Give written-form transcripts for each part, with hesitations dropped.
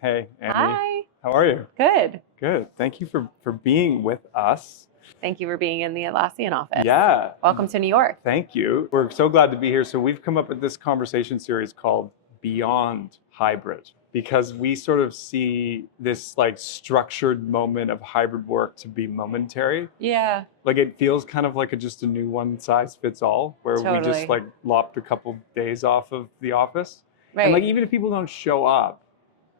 Hey, Andy. Hi. How are you? Good. Good. Thank you for being with us. Thank you for being in the Atlassian office. Yeah, Welcome to New York. thank you. We're so glad to be here. So we've come up with this conversation series called Beyond Hybrid because we sort of see this like structured moment of hybrid work to be momentary. Yeah, Like it feels kind of like just a new one size fits all where we just totally. like lopped a couple days off of the office. And like Right, even if people don't show up,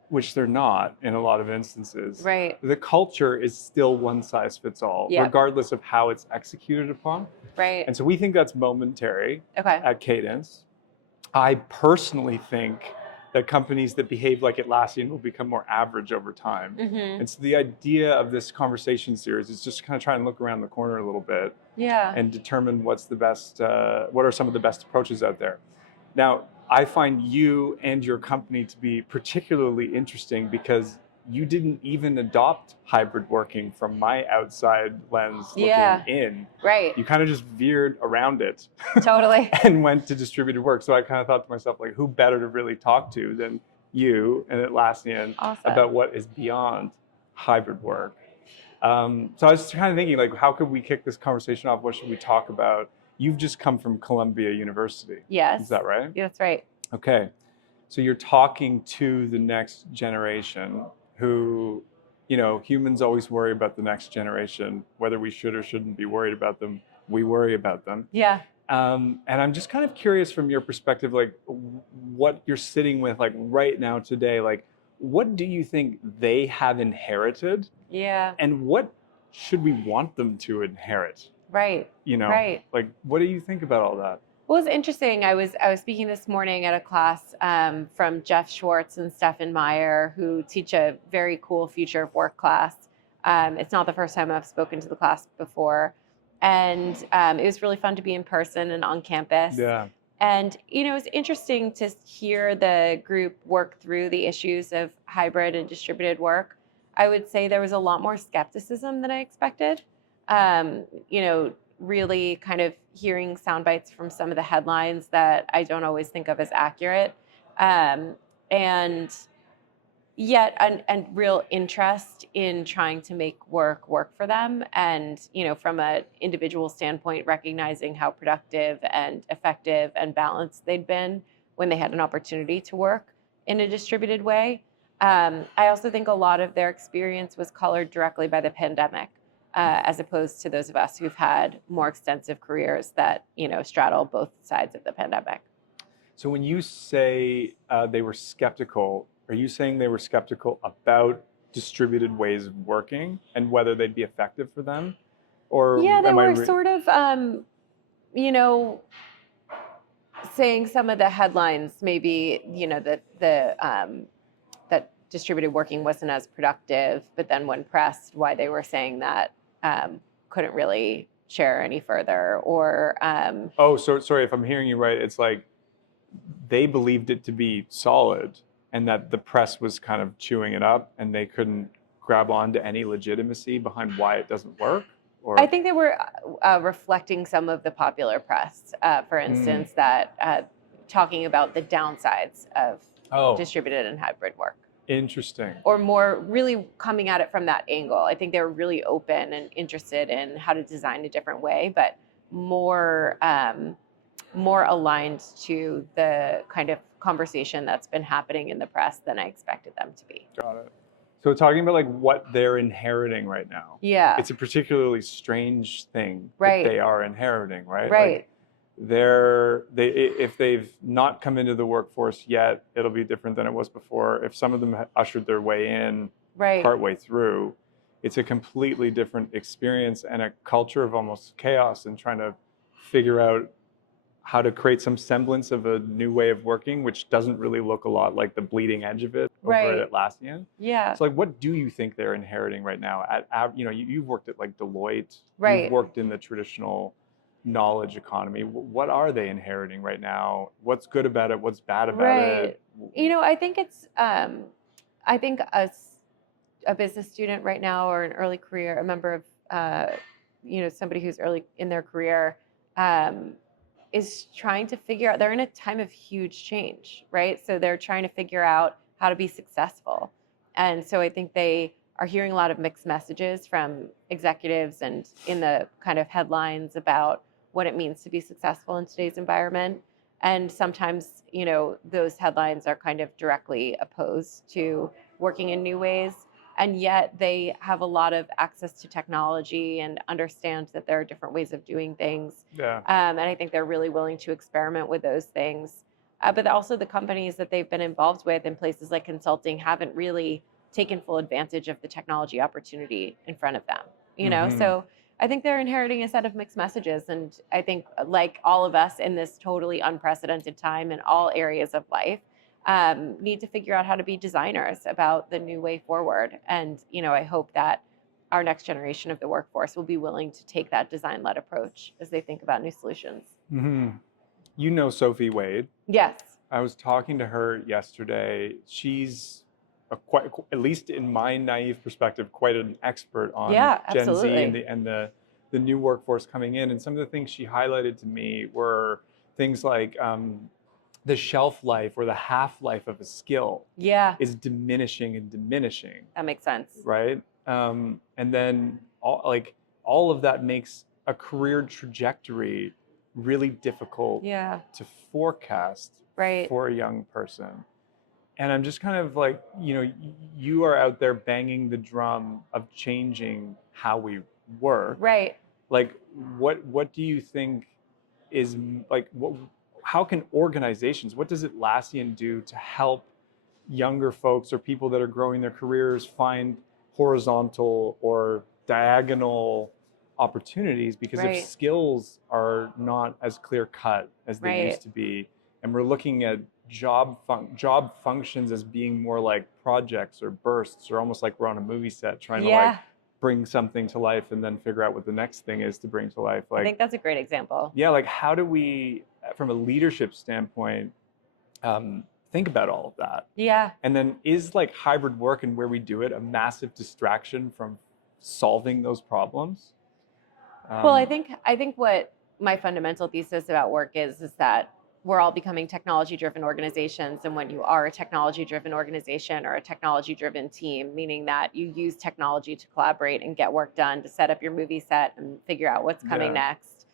which they're not in a lot of instances, right. the culture is still one size fits all, Yep, regardless of how it's executed upon. right. And so we think that's momentary Okay. at Cadence. I personally think that companies that behave like Atlassian will become more average over time. Mm-hmm. And so the idea of this conversation series is just kind of try and look around the corner a little bit Yeah. and determine what's the best, what are some of the best approaches out there. Now, I find you and your company to be particularly interesting because you didn't even adopt hybrid working from my outside lens looking Yeah, in. right. You kind of just veered around it Totally. and went to distributed work. So I kind of thought to myself, like, who better to really talk to than you and Atlassian Awesome. about what is beyond hybrid work? So I was kind of thinking, like, how could we kick this conversation off? What should we talk about? You've just come from Columbia University. Yes. Is that right? Yeah, that's right. Okay. So you're talking to the next generation who, humans always worry about the next generation, whether we should or shouldn't be worried about them. We worry about them. Yeah. And I'm just kind of curious from your perspective, like what you're sitting with, like right now today, like what do you think they have inherited Yeah. and what should we want them to inherit? Right. Right. Like what do you think about all that? Well, it's interesting. I was speaking this morning at a class from Jeff Schwartz and Stefan Meyer, who teach a very cool Future of Work class. It's not the first time I've spoken to the class before, and it was really fun to be in person and on campus. Yeah. And it's interesting to hear the group work through the issues of hybrid and distributed work. I would say there was a lot more skepticism than I expected. Um, you know, really kind of hearing sound bites from some of the headlines that I don't always think of as accurate. And yet and real interest in trying to make work for them, and from an individual standpoint, recognizing how productive and effective and balanced they'd been when they had an opportunity to work in a distributed way. I also think a lot of their experience was colored directly by the pandemic, as opposed to those of us who've had more extensive careers that straddle both sides of the pandemic. So when you say they were skeptical, are you saying they were skeptical about distributed ways of working and whether they'd be effective for them? Or Yeah, they am I were sort of, you know, saying some of the headlines, maybe, that distributed working wasn't as productive, but then when pressed, why they were saying that, couldn't really share any further. Or Oh, so sorry if I'm hearing you right. It's like they believed it to be solid and that the press was kind of chewing it up and they couldn't grab onto any legitimacy behind why it doesn't work? Or I think they were reflecting some of the popular press, for instance, that talking about the downsides of oh, distributed and hybrid work. interesting. Or more really coming at it from that angle. I think they were really open and interested in how to design a different way, but more aligned to the kind of conversation that's been happening in the press than I expected them to be. Got it. So talking about like what they're inheriting right now. Yeah. It's a particularly strange thing Right. that they are inheriting, right? Right. Like if they've not come into the workforce yet, it'll be different than it was before. If some of them ushered their way in Right. partway through, it's a completely different experience and a culture of almost chaos and trying to figure out how to create some semblance of a new way of working, which doesn't really look a lot like the bleeding edge of it over Right. at Atlassian. Yeah. So like, what do you think they're inheriting right now? You've worked at like Deloitte, Right. you've worked in the traditional knowledge economy. What are they inheriting right now? What's good about it? What's bad about it? I think it's, I think as a business student right now or an early career, a member of, somebody who's early in their career, is trying to figure out, they're in a time of huge change, right? So they're trying to figure out how to be successful, And so I think they are hearing a lot of mixed messages from executives and in the kind of headlines about what it means to be successful in today's environment. And sometimes, those headlines are kind of directly opposed to working in new ways. And yet they have a lot of access to technology and understand that there are different ways of doing things. Yeah. And I think they're really willing to experiment with those things. But also the companies that they've been involved with in places like consulting haven't really taken full advantage of the technology opportunity in front of them. Mhm. So I think they're inheriting a set of mixed messages. And I think, like all of us in this totally unprecedented time in all areas of life, need to figure out how to be designers about the new way forward. And, I hope that our next generation of the workforce will be willing to take that design-led approach as they think about new solutions. Mhm. You know Sophie Wade. Yes. I was talking to her yesterday. She's quite, at least in my naive perspective, quite an expert on Yeah, Gen Z and absolutely. the new workforce coming in. And some of the things she highlighted to me were things like the shelf life or the half life of a skill Yeah, is diminishing and diminishing, that makes sense. right? And then all of that makes a career trajectory really difficult Yeah, to forecast right. for a young person. And I'm just kind of like, you are out there banging the drum of changing how we work. Right. Like, what do you think is like, how can organizations, what does Atlassian do to help younger folks or people that are growing their careers find horizontal or diagonal opportunities? Because if Right. skills are not as clear cut as they used Right. to be, and we're looking at job functions as being more like projects or bursts, or almost like we're on a movie set trying to like Yeah, bring something to life and then figure out what the next thing is to bring to life. I Like, think that's a great example. yeah, like how do we, from a leadership standpoint, think about all of that? Yeah. And then is like hybrid work and where we do it a massive distraction from solving those problems? Well, I Um, think what my fundamental thesis about work is that we're all becoming technology-driven organizations, and when you are a technology-driven organization or a technology-driven team, meaning that you use technology to collaborate and get work done, to set up your movie set and figure out what's coming yeah, next,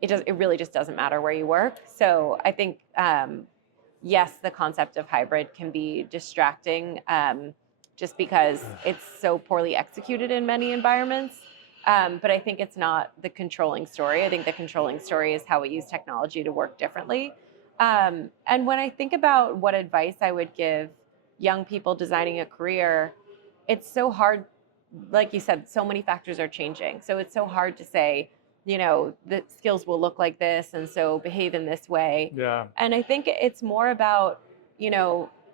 it really just doesn't matter where you work. So I think yes, the concept of hybrid can be distracting, just because it's so poorly executed in many environments. But I think it's not the controlling story. I think the controlling story is how we use technology to work differently. And when I think about what advice I would give young people designing a career, it's so hard. Like you said, so many factors are changing. So it's so hard to say, the skills will look like this, and so behave in this way. yeah, And I think it's more about,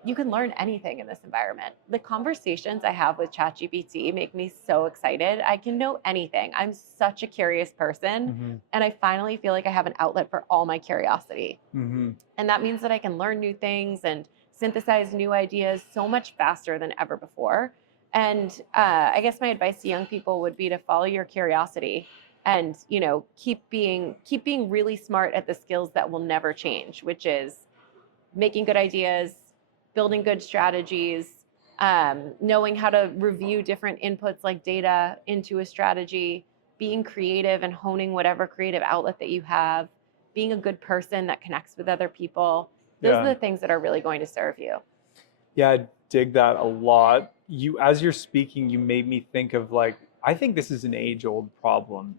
you can learn anything in this environment. The conversations I have with ChatGPT make me so excited. I can know anything. I'm such a curious person. mm-hmm, And I finally feel like I have an outlet for all my curiosity. mm-hmm, And that means that I can learn new things and synthesize new ideas so much faster than ever before. And I guess my advice to young people would be to follow your curiosity and, keep being really smart at the skills that will never change, which is making good ideas, building good strategies, knowing how to review different inputs like data into a strategy, being creative and honing whatever creative outlet that you have, being a good person that connects with other people. Those are yeah. the things that are really going to serve you. Yeah, I dig that a lot. As you're speaking, you made me think of like, I think this is an age-old problem,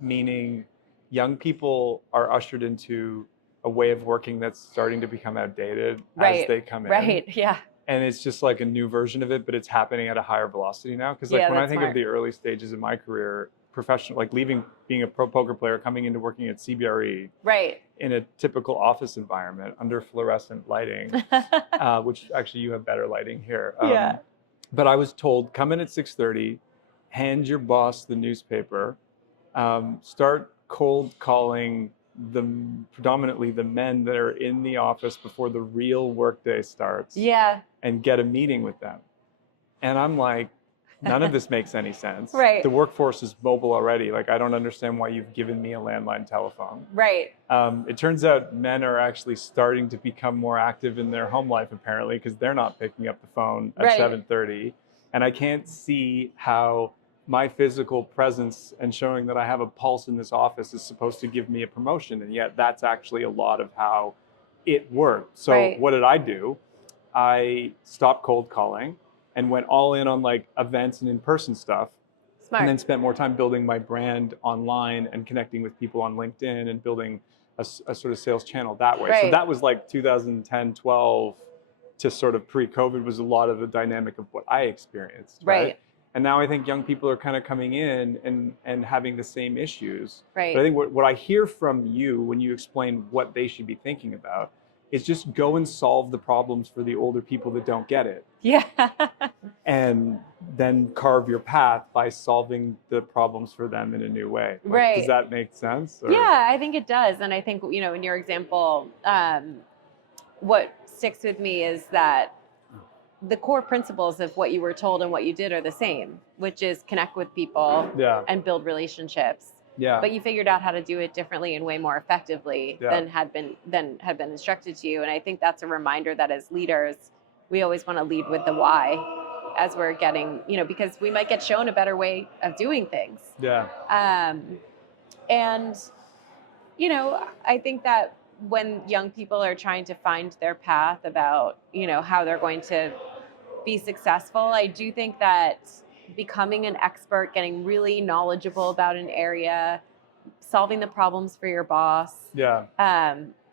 meaning young people are ushered into a way of working that's starting to become outdated as Right. they come in. Right. Yeah. And it's just like a new version of it, but it's happening at a higher velocity now. Because like Yeah, when I that's think of smart. the early stages of my career, professional, like leaving being a pro poker player, coming into working at CBRE Right. in a typical office environment under fluorescent lighting, which actually you have better lighting here. Yeah. But I was told, come in at 6:30, hand your boss the newspaper, start cold calling predominantly the men that are in the office before the real workday starts, Yeah. and get a meeting with them. And I'm like, none of this makes any sense. Right. The workforce is mobile already. Like, I don't understand why you've given me a landline telephone. Right. It turns out men are actually starting to become more active in their home life, apparently, because they're not picking up the phone at Right. 7:30. And I can't see how my physical presence and showing that I have a pulse in this office is supposed to give me a promotion. And yet that's actually a lot of how it worked. So Right. what did I do? I stopped cold calling and went all in on like events and in-person stuff. Smart. And then spent more time building my brand online and connecting with people on LinkedIn and building a sort of sales channel that way. Right. So that was like 2010, 12 to sort of pre-COVID was a lot of the dynamic of what I experienced. Right. And now I think young people are kind of coming in and having the same issues. Right. But I think what I hear from you when you explain what they should be thinking about is just go and solve the problems for the older people that don't get it. Yeah. And then carve your path by solving the problems for them in a new way. Like, Right. Does that make sense? Or? Yeah, I think it does. And I think, in your example, what sticks with me is that the core principles of what you were told and what you did are the same, which is connect with people Yeah. and build relationships. Yeah. But you figured out how to do it differently and way more effectively Yeah. than had been instructed to you. And I think that's a reminder that as leaders, we always want to lead with the why as we're getting, because we might get shown a better way of doing things. Yeah. And, I think that when young people are trying to find their path about, how they're going to be successful, I do think that becoming an expert, getting really knowledgeable about an area, solving the problems for your boss,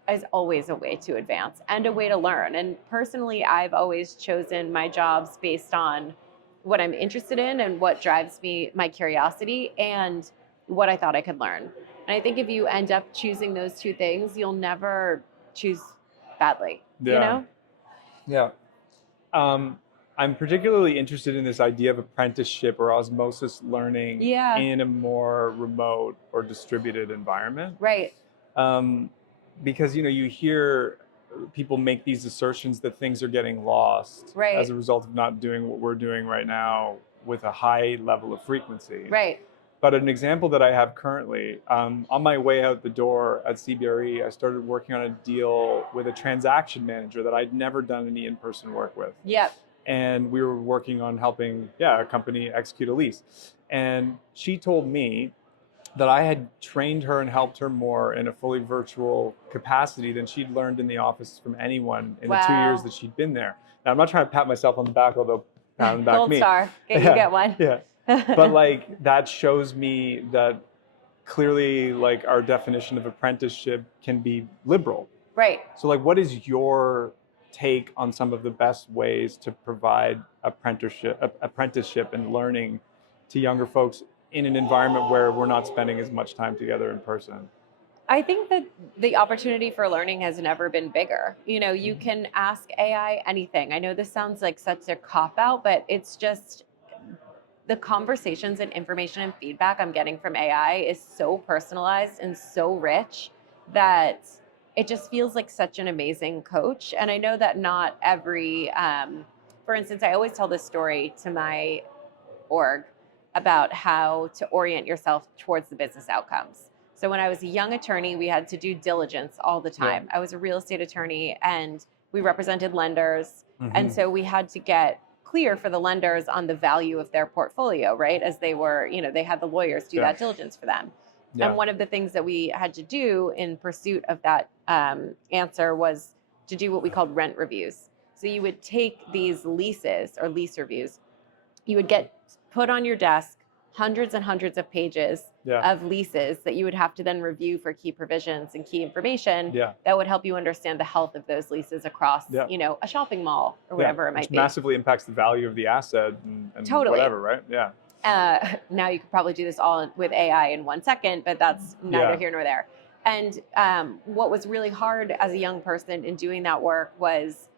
is always a way to advance and a way to learn. And personally, I've always chosen my jobs based on what I'm interested in and what drives me, my curiosity, and what I thought I could learn. And I think if you end up choosing those two things, you'll never choose badly, Yeah. I'm particularly interested in this idea of apprenticeship or osmosis learning in a more remote or distributed environment. Right. Because, you hear people make these assertions that things are getting lost as a result of not doing what we're doing right now with a high level of frequency. Right. But an example that I have currently, on my way out the door at CBRE, I started working on a deal with a transaction manager that I'd never done any in-person work with. Yep. And we were working on helping, a company execute a lease. And she told me that I had trained her and helped her more in a fully virtual capacity than she'd learned in the office from anyone in the 2 years that she'd been there. Now, I'm not trying to pat myself on the back, although pound back Gold me. star. You get one. Yeah. But that shows me that clearly our definition of apprenticeship can be liberal. Right. So what is your take on some of the best ways to provide apprenticeship and learning to younger folks in an environment where we're not spending as much time together in person? I think that the opportunity for learning has never been bigger. You can ask AI anything. I know this sounds like such a cop-out, but it's just the conversations and information and feedback I'm getting from AI is so personalized and so rich that it just feels like such an amazing coach. And I know that not every, for instance, I always tell this story to my org about how to orient yourself towards the business outcomes. So when I was a young attorney, we had to do diligence all the time. I was a real estate attorney and we represented lenders. Mm-hmm. And so we had to get clear for the lenders on the value of their portfolio, right? As they were, they had the lawyers do that diligence for them. Yeah. And one of the things that we had to do in pursuit of that answer was to do what we called rent reviews. So you would take these leases or lease reviews, you would get put on your desk hundreds and hundreds of pages of leases that you would have to then review for key provisions and key information that would help you understand the health of those leases across, a shopping mall or whatever it might be. Which massively impacts the value of the asset and whatever, right? Yeah. Now you could probably do this all with AI in 1 second, but that's neither here nor there. And what was really hard as a young person in doing that work was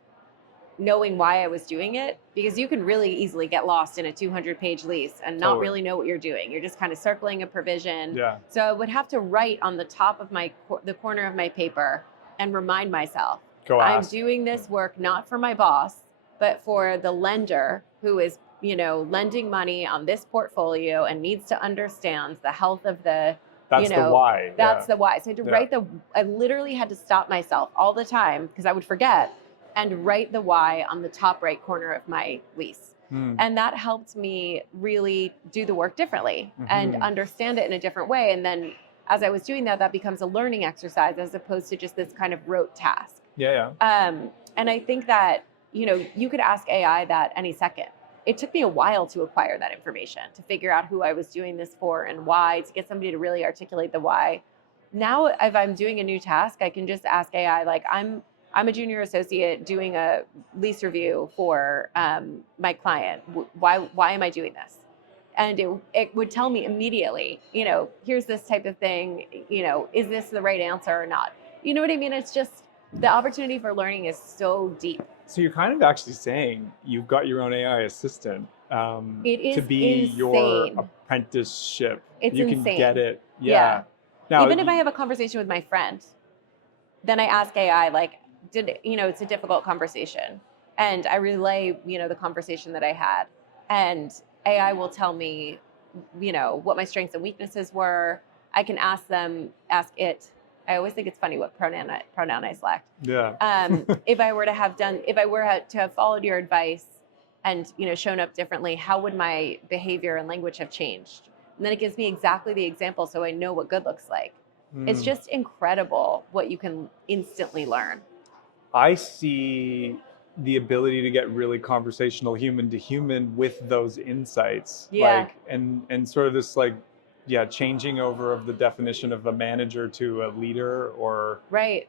knowing why I was doing it, because you can really easily get lost in a 200-page lease and not really know what you're doing. You're just kind of circling a provision. Yeah. So I would have to write on the top of the corner of my paper and remind myself, I'm doing this work not for my boss, but for the lender who is lending money on this portfolio and needs to understand the health of the, That's the why. that's the why. So I had to Yeah. write I literally had to stop myself all the time because I would forget and write the why on the top right corner of my lease. And that helped me really do the work differently and understand it in a different way. And then as I was doing that, that becomes a learning exercise as opposed to just this kind of rote task. Yeah. And I think that, you could ask AI that any second. It took me a while to acquire that information, to figure out who I was doing this for and why, to get somebody to really articulate the why. Now, if I'm doing a new task, I can just ask AI, like, I'm a junior associate doing a lease review for my client. Why am I doing this? And it would tell me immediately, here's this type of thing, is this the right answer or not? You know what I mean? It's just, the opportunity for learning is so deep. So you're kind of actually saying you've got your own AI assistant It is to be insane. your apprenticeship. It's you insane. can get it. Yeah. Now, even if I have a conversation with my friend, then I ask AI, like, it's a difficult conversation. And I relay, the conversation that I had. And AI will tell me, what my strengths and weaknesses were. I can ask it. I always think it's funny what pronoun I select. Yeah. If I were to have followed your advice and, shown up differently, how would my behavior and language have changed? And then it gives me exactly the example so I know what good looks like. It's just incredible what you can instantly learn. I see the ability to get really conversational human to human with those insights. Yeah. And sort of this changing over of the definition of a manager to a leader, or right.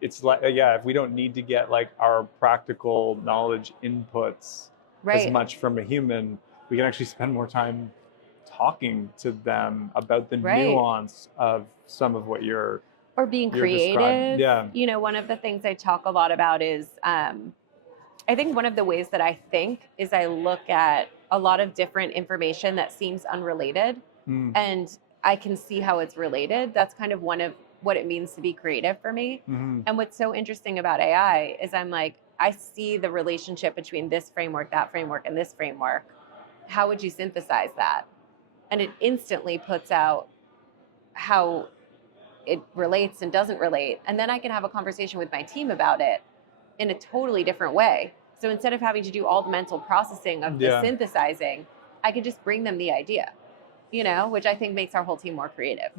It's like, if we don't need to get our practical knowledge inputs as much from a human, we can actually spend more time talking to them about the nuance of some of what you're being creative. Describing. Yeah. One of the things I talk a lot about is, I think one of the ways that I think is I look at a lot of different information that seems unrelated and I can see how it's related. That's kind of one of what it means to be creative for me. And what's so interesting about AI is I'm like, I see the relationship between this framework, that framework, and this framework. How would you synthesize that? And it instantly puts out how it relates and doesn't relate. And then I can have a conversation with my team about it in a totally different way. So instead of having to do all the mental processing of the synthesizing, I can just bring them the idea, which I think makes our whole team more creative.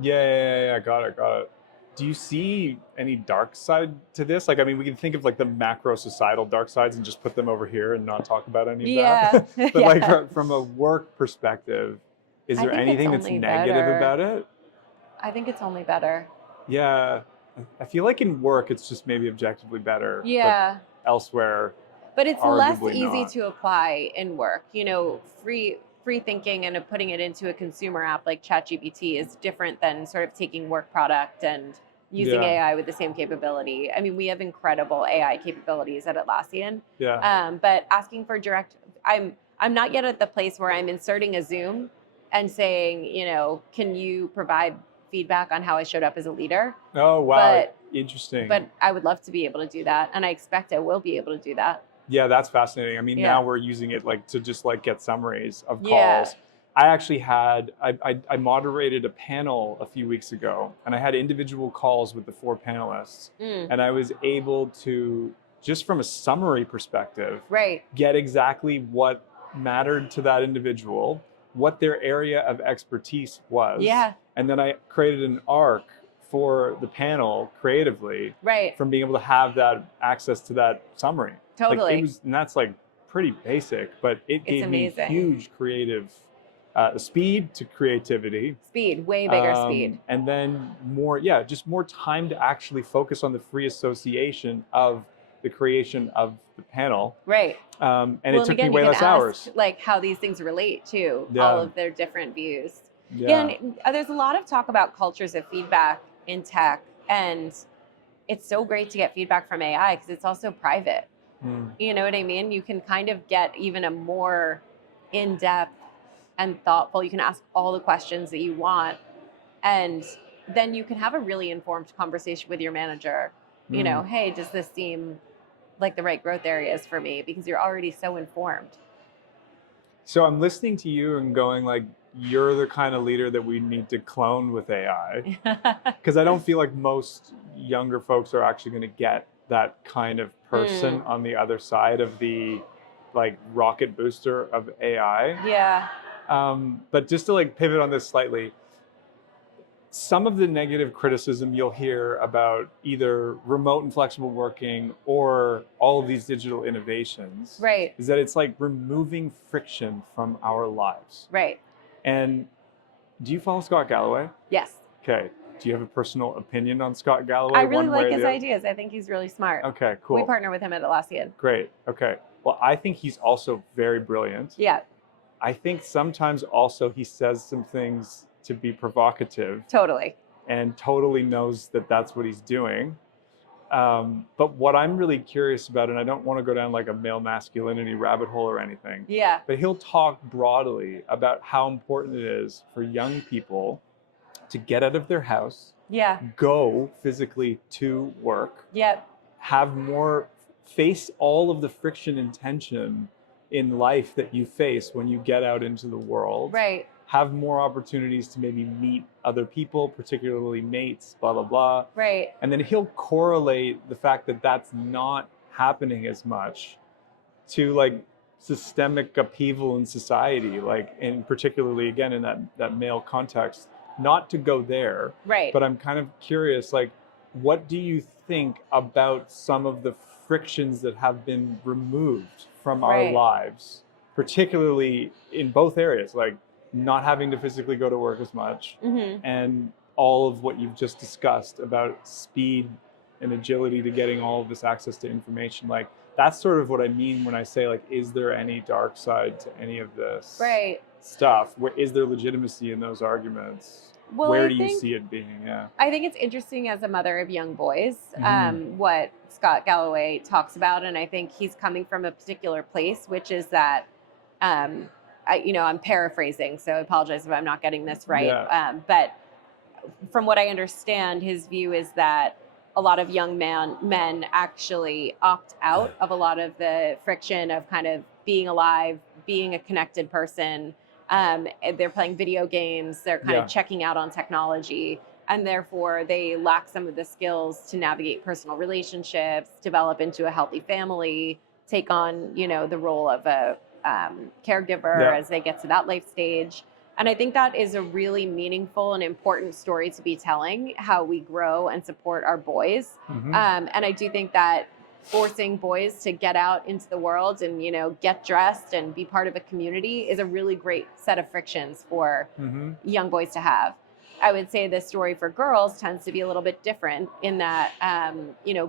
Yeah. Got it. Do you see any dark side to this? We can think of the macro societal dark sides and just put them over here and not talk about any of that. But from a work perspective, is there anything that's negative about it? I think it's only better. Yeah. I feel like in work, it's just maybe objectively better. Yeah. But elsewhere, but it's less arguably easy not. to apply in work. Free thinking and putting it into a consumer app like ChatGPT is different than sort of taking work product and using AI with the same capability. I mean, we have incredible AI capabilities at Atlassian. Yeah. But asking for I'm not yet at the place where I'm inserting a Zoom and saying, can you provide feedback on how I showed up as a leader? Oh, wow. Interesting. But I would love to be able to do that. And I expect I will be able to do that. Yeah, that's fascinating. I mean, now we're using it to just get summaries of calls. I actually I moderated a panel a few weeks ago, and I had individual calls with the 4 panelists. And I was able to, just from a summary perspective, get exactly what mattered to that individual, what their area of expertise was. Yeah. And then I created an arc for the panel creatively from being able to have that access to that summary. Totally. And that's pretty basic, but it gave me huge creative speed to creativity. Speed, way bigger speed. And then just more time to actually focus on the free association of the creation of the panel. Right. And it took me way less hours. How these things relate to all of their different views. Yeah. And there's a lot of talk about cultures of feedback in tech, and it's so great to get feedback from AI because it's also private. You know what I mean? You can kind of get even a more in-depth and thoughtful, you can ask all the questions that you want, and then you can have a really informed conversation with your manager. Hey, does this seem like the right growth areas for me? Because you're already so informed. So I'm listening to you and going like, you're the kind of leader that we need to clone with AI. Because I don't feel like most younger folks are actually going to get that kind of person on the other side of the like rocket booster of AI. Yeah. But just to like pivot on this slightly, some of the negative criticism you'll hear about either remote and flexible working or all of these digital innovations Right. is that it's like removing friction from our lives. Right. And do you follow Scott Galloway? Yes. Okay. Do you have a personal opinion on Scott Galloway? I really one way like or his the other? ideas. I think he's really smart. Okay, cool. We partner with him at Atlassian. Great. Okay. Well, I think he's also very brilliant. Yeah. I think sometimes also he says some things to be provocative Totally. and totally knows that that's what he's doing. But what I'm really curious about, and I don't want to go down like a male masculinity rabbit hole or anything, Yeah. but he'll talk broadly about how important it is for young people to get out of their house, Yeah. go physically to work, Yep. have more, face all of the friction and tension in life that you face when you get out into the world. Right. Have more opportunities to maybe meet other people, particularly mates, blah, blah, blah. Right. And then he'll correlate the fact that that's not happening as much to like systemic upheaval in society, like, and particularly again in that male context, not to go there. Right. But I'm kind of curious, like, what do you think about some of the frictions that have been removed from our Right. lives, particularly in both areas, like not having to physically go to work as much and all of what you've just discussed about speed and agility to getting all of this access to information? Like, that's sort of what I mean when I say, like, is there any dark side to any of this Right. stuff? Where is there legitimacy in those arguments? Well, Where I do you think- see it being? Yeah. I think it's interesting as a mother of young boys, what Scott Galloway talks about. And I think he's coming from a particular place, which is that, I'm paraphrasing, so I apologize if I'm not getting this right. Yeah. But from what I understand, his view is that a lot of young men actually opt out of a lot of the friction of kind of being alive, being a connected person. They're playing video games, they're kind of checking out on technology, and therefore they lack some of the skills to navigate personal relationships, develop into a healthy family, take on, the role of a caregiver as they get to that life stage. And I think that is a really meaningful and important story to be telling, how we grow and support our boys. And I do think that forcing boys to get out into the world and, get dressed and be part of a community is a really great set of frictions for young boys to have. I would say the story for girls tends to be a little bit different in that,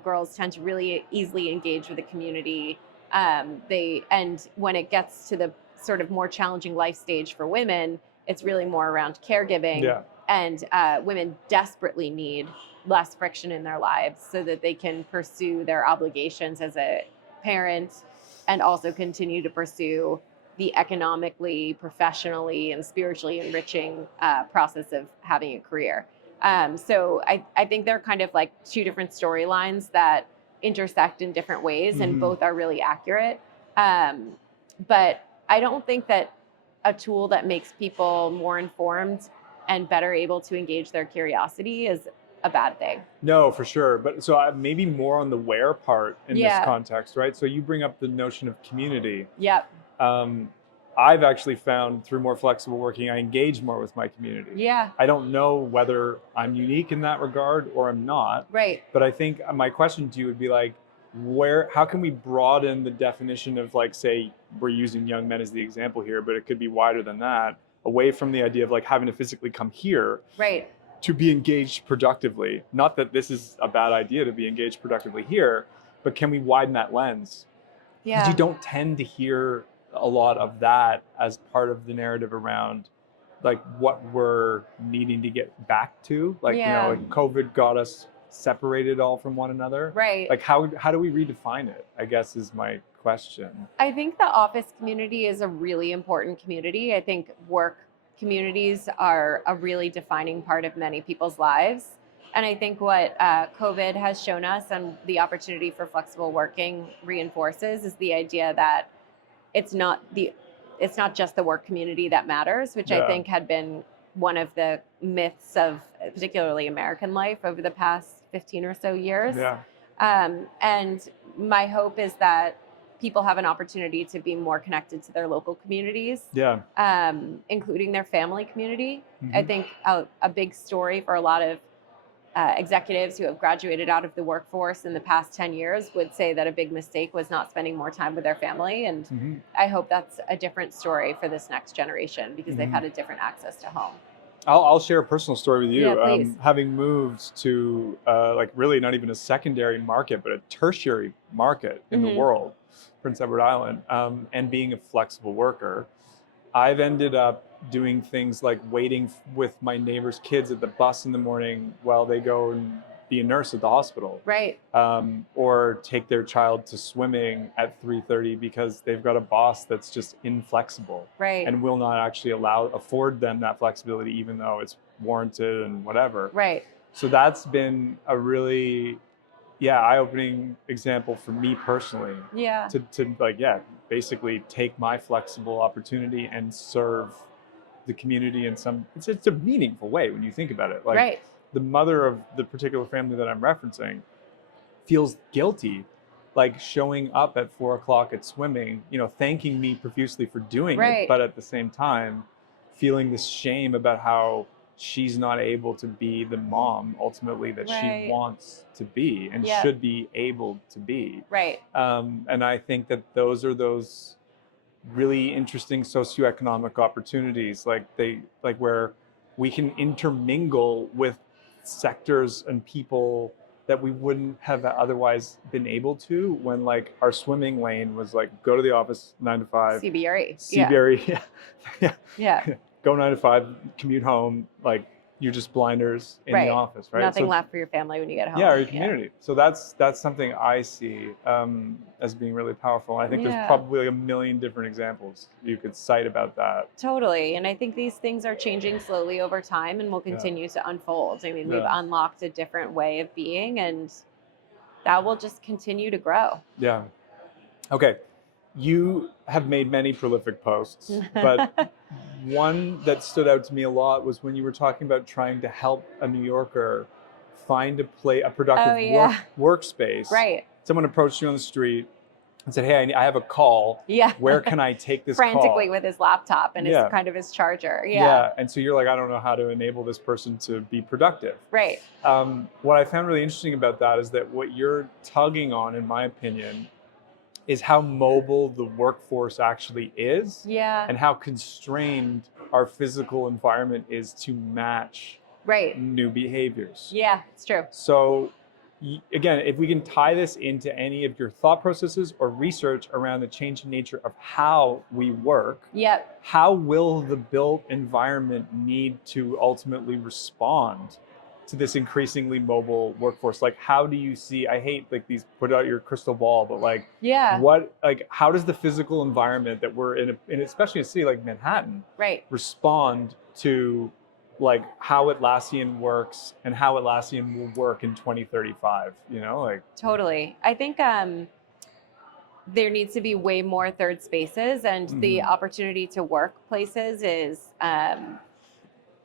girls tend to really easily engage with the community. And when it gets to the sort of more challenging life stage for women, it's really more around caregiving. Yeah. And women desperately need less friction in their lives so that they can pursue their obligations as a parent and also continue to pursue the economically, professionally, and spiritually enriching process of having a career. So I think they're kind of like two different storylines that intersect in different ways, and both are really accurate. But I don't think that a tool that makes people more informed and better able to engage their curiosity is a bad thing. No, for sure. But so maybe more on the where part in this context, right? So you bring up the notion of community. Yep. I've actually found through more flexible working, I engage more with my community. Yeah. I don't know whether I'm unique in that regard or I'm not. Right. But I think my question to you would be like, how can we broaden the definition of, like, say, we're using young men as the example here, but it could be wider than that, away from the idea of like having to physically come here. Right. To be engaged productively. Not that this is a bad idea to be engaged productively here, but can we widen that lens? Yeah. Because you don't tend to hear a lot of that as part of the narrative around like what we're needing to get back to. Like, like COVID got us separated all from one another. Right. Like how do we redefine it, I guess, is my question. I think the office community is a really important community. I think work communities are a really defining part of many people's lives. And I think what COVID has shown us and the opportunity for flexible working reinforces is the idea that it's not the it's not just the work community that matters, which I think had been one of the myths of particularly American life over the past 15 or so years. Yeah. And my hope is that people have an opportunity to be more connected to their local communities, including their family community. Mm-hmm. I think a big story for a lot of executives who have graduated out of the workforce in the past 10 years would say that a big mistake was not spending more time with their family. And Mm-hmm. I hope that's a different story for this next generation because they've had a different access to home. I'll share a personal story with you. Yeah, please. Having moved to like really not even a secondary market, but a tertiary market in the world, Prince Edward Island, and being a flexible worker, I've ended up doing things like waiting with my neighbor's kids at the bus in the morning while they go and be a nurse at the hospital. Right. Or take their child to swimming at 3:30 because they've got a boss that's just inflexible. Right. And will not actually afford them that flexibility, even though it's warranted and whatever. Right. So that's been a really, eye-opening example for me personally. Yeah. To like, basically take my flexible opportunity and serve the community in it's a meaningful way when you think about it. Like, right. The mother of the particular family that I'm referencing feels guilty, like showing up at 4:00 at swimming, thanking me profusely for doing it, but at the same time, feeling this shame about how she's not able to be the mom ultimately that she wants to be and should be able to be. Right. And I think that those are those really interesting socioeconomic opportunities, like where we can intermingle with sectors and people that we wouldn't have otherwise been able to when like our swimming lane was like go to the office 9 to 5 CBRE go 9 to 5 commute home, like you're just blinders in the office, right? Nothing left for your family when you get home. Or your community. So that's something I see as being really powerful. And I think there's probably a million different examples you could cite about that. Totally. And I think these things are changing slowly over time and will continue to unfold. I mean, we've unlocked a different way of being and that will just continue to grow. Yeah. Okay. You have made many prolific posts, but one that stood out to me a lot was when you were talking about trying to help a New Yorker find a productive workspace. Right. Someone approached you on the street and said, "Hey, I have a call. Where can I take this Frantically call?" with his laptop and his kind of his charger. And so you're like, I don't know how to enable this person to be productive. Right. What I found really interesting about that is that what you're tugging on, in my opinion, is how mobile the workforce actually is, and how constrained our physical environment is to match new behaviors. Yeah, it's true. So again, if we can tie this into any of your thought processes or research around the changing nature of how we work, how will the built environment need to ultimately respond to this increasingly mobile workforce? Like, how do you see, I hate like these put out your crystal ball, but like, how does the physical environment that we're in especially a city like Manhattan, respond to like how Atlassian works and how Atlassian will work in 2035, Totally. I think there needs to be way more third spaces and the opportunity to work places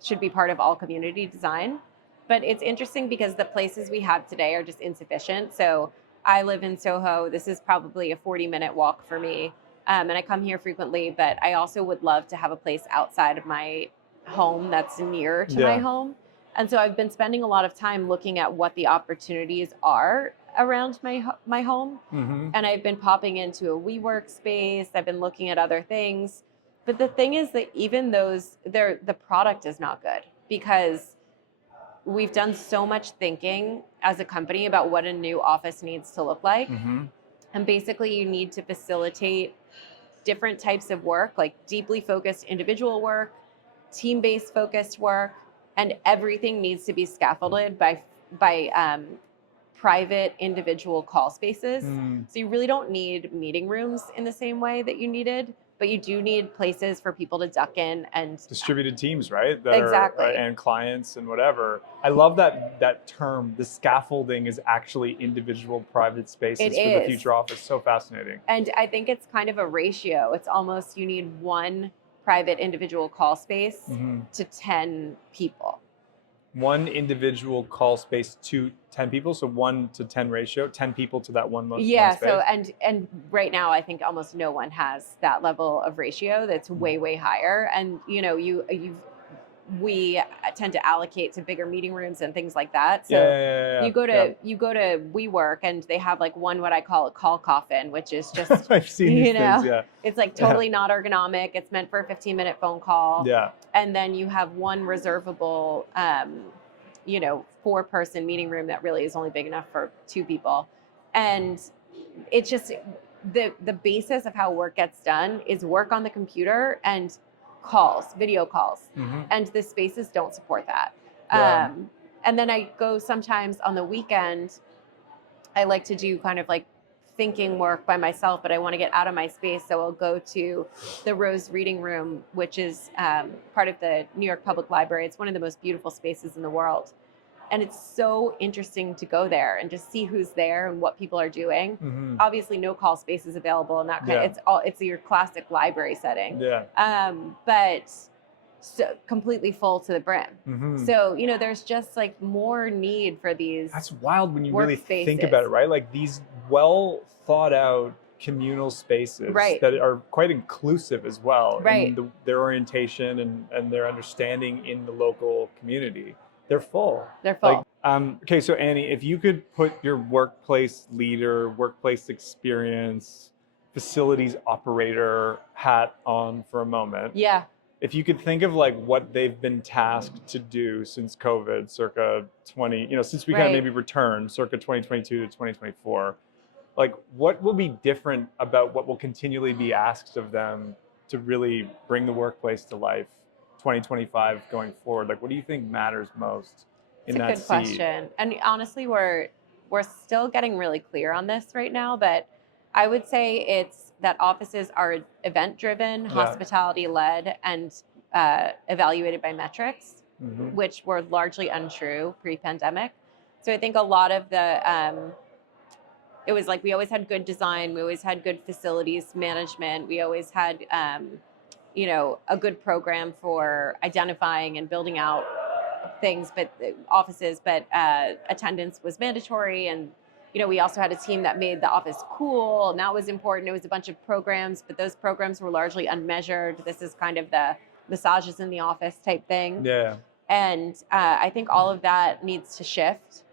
should be part of all community design. But it's interesting because the places we have today are just insufficient. So I live in Soho. This is probably a 40-minute walk for me. And I come here frequently, but I also would love to have a place outside of my home that's near to my home. And so I've been spending a lot of time looking at what the opportunities are around my home. And I've been popping into a WeWork space. I've been looking at other things. But the thing is that even those, the product is not good because we've done so much thinking as a company about what a new office needs to look like. And basically you need to facilitate different types of work, like deeply focused individual work, team-based focused work, and everything needs to be scaffolded by private individual call spaces. So you really don't need meeting rooms in the same way that you needed but you do need places for people to duck in and Distributed teams, right? That exactly. and clients and whatever. I love that term. The scaffolding is actually individual private spaces It for the is. future office. So fascinating. And I think it's kind of a ratio. It's almost you need one private individual call space to 10 people. One individual call space to 10 people, so 1 to 10 ratio, 10 people to that one space. So and right now I think almost no one has that level of ratio. That's way higher. And you know, we tend to allocate to bigger meeting rooms and things like that. So you go to WeWork and they have like one what I call a call coffin, which is just I've seen these things, it's like totally not ergonomic. It's meant for a 15-minute phone call. Yeah. And then you have one reservable 4-person meeting room that really is only big enough for 2 people. And it's just the basis of how work gets done is work on the computer and video calls, and the spaces don't support that. And then I go sometimes on the weekend, I like to do kind of like thinking work by myself, but I want to get out of my space. So I'll go to the Rose Reading Room, which is part of the New York Public Library. It's one of the most beautiful spaces in the world. And it's so interesting to go there and just see who's there and what people are doing. Obviously, no call space is available, and that kind of it's your classic library setting. But so completely full to the brim. So there's just like more need for these. That's wild when you really spaces. Think about it, right? Like these well thought out communal spaces that are quite inclusive as well. In their orientation and their understanding in the local community. They're full. They're full. Okay, so Annie, if you could put your workplace leader, workplace experience, facilities operator hat on for a moment. Yeah. If you could think of like what they've been tasked to do since COVID, circa 20, since we kind of maybe returned, circa 2022 to 2024, like what will be different about what will continually be asked of them to really bring the workplace to life? 2025 going forward, like what do you think matters most in that seed? It's a good question. And honestly, we're still getting really clear on this right now, but I would say it's that offices are event driven, hospitality led, and evaluated by metrics, which were largely untrue pre-pandemic. So I think a lot of the it was like we always had good design, we always had good facilities management, we always had a good program for identifying and building out things, but offices, but attendance was mandatory. And, we also had a team that made the office cool, and that was important. It was a bunch of programs, but those programs were largely unmeasured. This is kind of the massages in the office type thing. Yeah. And I think all of that needs to shift.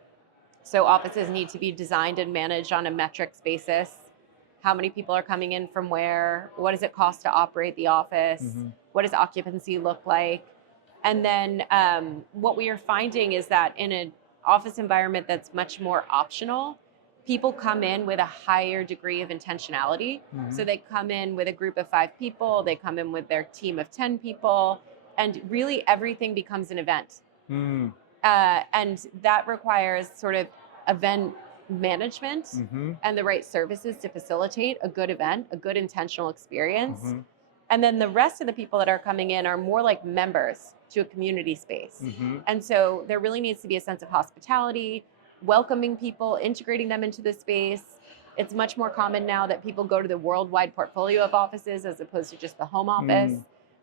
So offices need to be designed and managed on a metrics basis. How many people are coming in from where? What does it cost to operate the office? What does occupancy look like? And then what we are finding is that in an office environment that's much more optional, people come in with a higher degree of intentionality. So they come in with a group of 5 people, they come in with their team of 10 people, and really everything becomes an event. And that requires sort of event management and the right services to facilitate a good event, a good intentional experience. And then the rest of the people that are coming in are more like members to a community space. And so there really needs to be a sense of hospitality, welcoming people, integrating them into the space. It's much more common now that people go to the worldwide portfolio of offices as opposed to just the home office.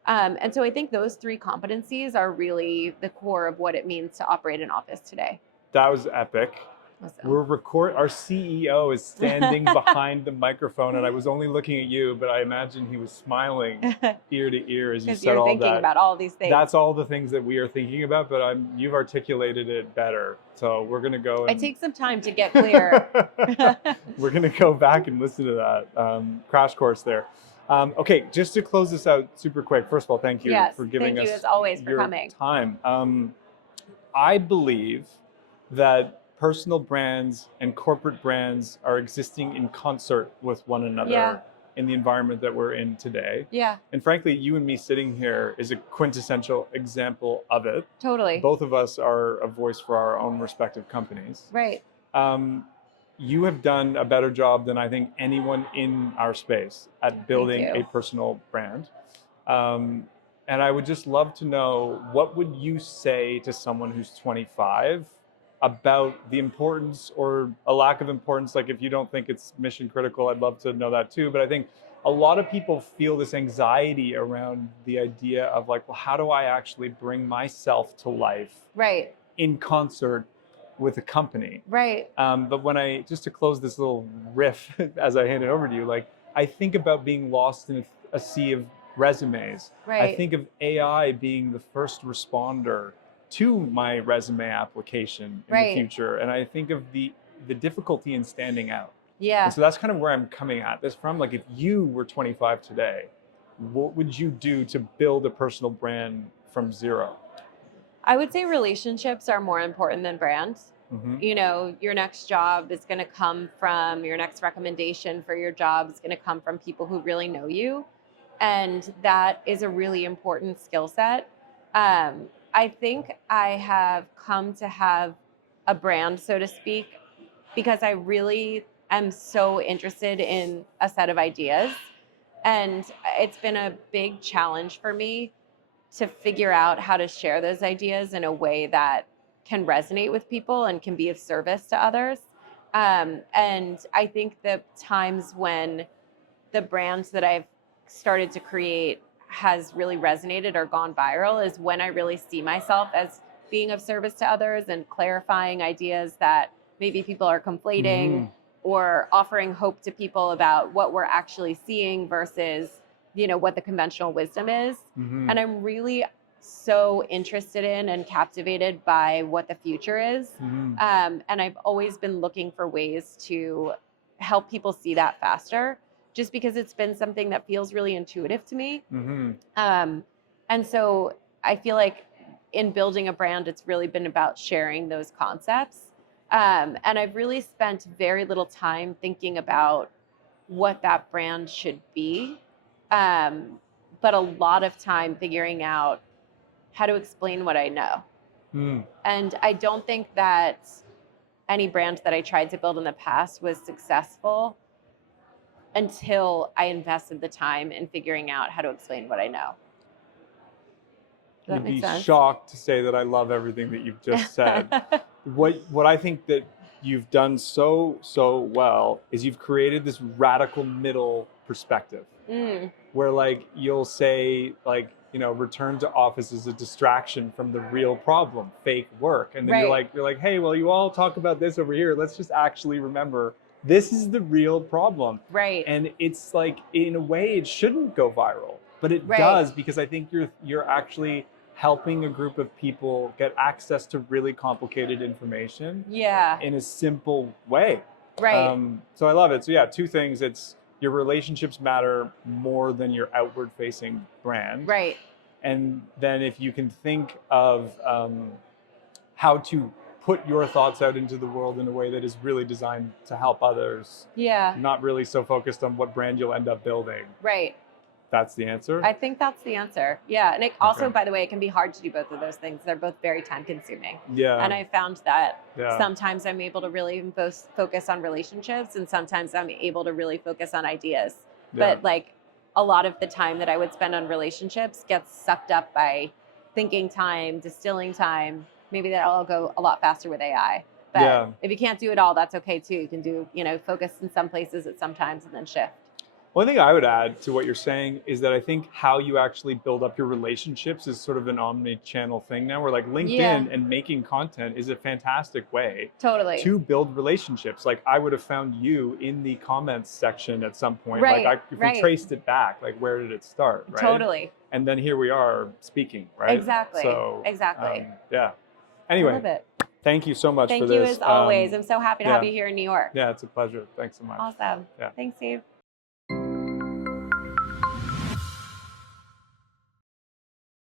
And so I think those 3 competencies are really the core of what it means to operate an office today. That was epic. Awesome. Our CEO is standing behind the microphone, and I was only looking at you, but I imagine he was smiling ear to ear as you said all that. You're thinking about all these things. That's all the things that we are thinking about, but you've articulated it better. So we're going to go. It takes some time to get clear. We're going to go back and listen to that crash course there. Okay, just to close this out super quick. First of all, thank you for giving us as always for your coming. Time. I believe that personal brands and corporate brands are existing in concert with one another in the environment that we're in today. Yeah. And frankly, you and me sitting here is a quintessential example of it. Totally. Both of us are a voice for our own respective companies. Right. you have done a better job than I think anyone in our space at building you. a personal brand. And I would just love to know, what would you say to someone who's 25 about the importance or a lack of importance? Like, if you don't think it's mission critical, I'd love to know that too. But I think a lot of people feel this anxiety around the idea of like, well, how do I actually bring myself to life Right. in concert with a company? Right. But when I, just to close this little riff as I hand it over to you, like, I think about being lost in a sea of resumes. Right. I think of AI being the first responder to my resume application in the future. And I think of the difficulty in standing out. Yeah. And so that's kind of where I'm coming at this from. Like, if you were 25 today, what would you do to build a personal brand from zero? I would say relationships are more important than brands. Mm-hmm. You know, your next job is going to come from, your next recommendation for your job is going to come from people who really know you. And that is a really important skill set. I think I have come to have a brand, so to speak, because I really am so interested in a set of ideas. And it's been a big challenge for me to figure out how to share those ideas in a way that can resonate with people and can be of service to others. And I think the times when the brands that I've started to create has really resonated or gone viral is when I really see myself as being of service to others and clarifying ideas that maybe people are conflating, or offering hope to people about what we're actually seeing versus, you know, what the conventional wisdom is. And I'm really so interested in and captivated by what the future is. And I've always been looking for ways to help people see that faster, just because it's been something that feels really intuitive to me. And so I feel like in building a brand, it's really been about sharing those concepts. And I've really spent very little time thinking about what that brand should be, but a lot of time figuring out how to explain what I know. And I don't think that any brand that I tried to build in the past was successful until I invested the time in figuring out how to explain what I know. Does that make sense? You'd be shocked to say that I love everything that you've just said. What I think that you've done so well is you've created this radical middle perspective, where like you'll say, like, you know, return to office is a distraction from the real problem, fake work, and then you're like, hey, well, you all talk about this over here. Let's just actually remember this is the real problem. Right. And it's like, in a way, it shouldn't go viral, but it does, because I think you're actually helping a group of people get access to really complicated information in a simple way. So I love it. So yeah, two things. It's your relationships matter more than your outward facing brand. And then if you can think of how to put your thoughts out into the world in a way that is really designed to help others, not really so focused on what brand you'll end up building. That's the answer? I think that's the answer. Yeah. And it also, by the way, it can be hard to do both of those things. They're both very time consuming. And I found that sometimes I'm able to really focus on relationships, and sometimes I'm able to really focus on ideas. But like a lot of the time that I would spend on relationships gets sucked up by thinking time, distilling time. Maybe that'll go a lot faster with AI. But if you can't do it all, that's okay too. You can do, you know, focus in some places at some times and then shift. One thing I would add to what you're saying is that I think how you actually build up your relationships is sort of an omni-channel thing now, where like LinkedIn and making content is a fantastic way to build relationships. Like, I would have found you in the comments section at some point. Like, if we traced it back, like, where did it start? And then here we are speaking, So, yeah. Anyway, I love it. Thank you so much for this. Thank you as always. I'm so happy to have you here in New York. Yeah, it's a pleasure. Thanks so much. Awesome. Thanks, Steve.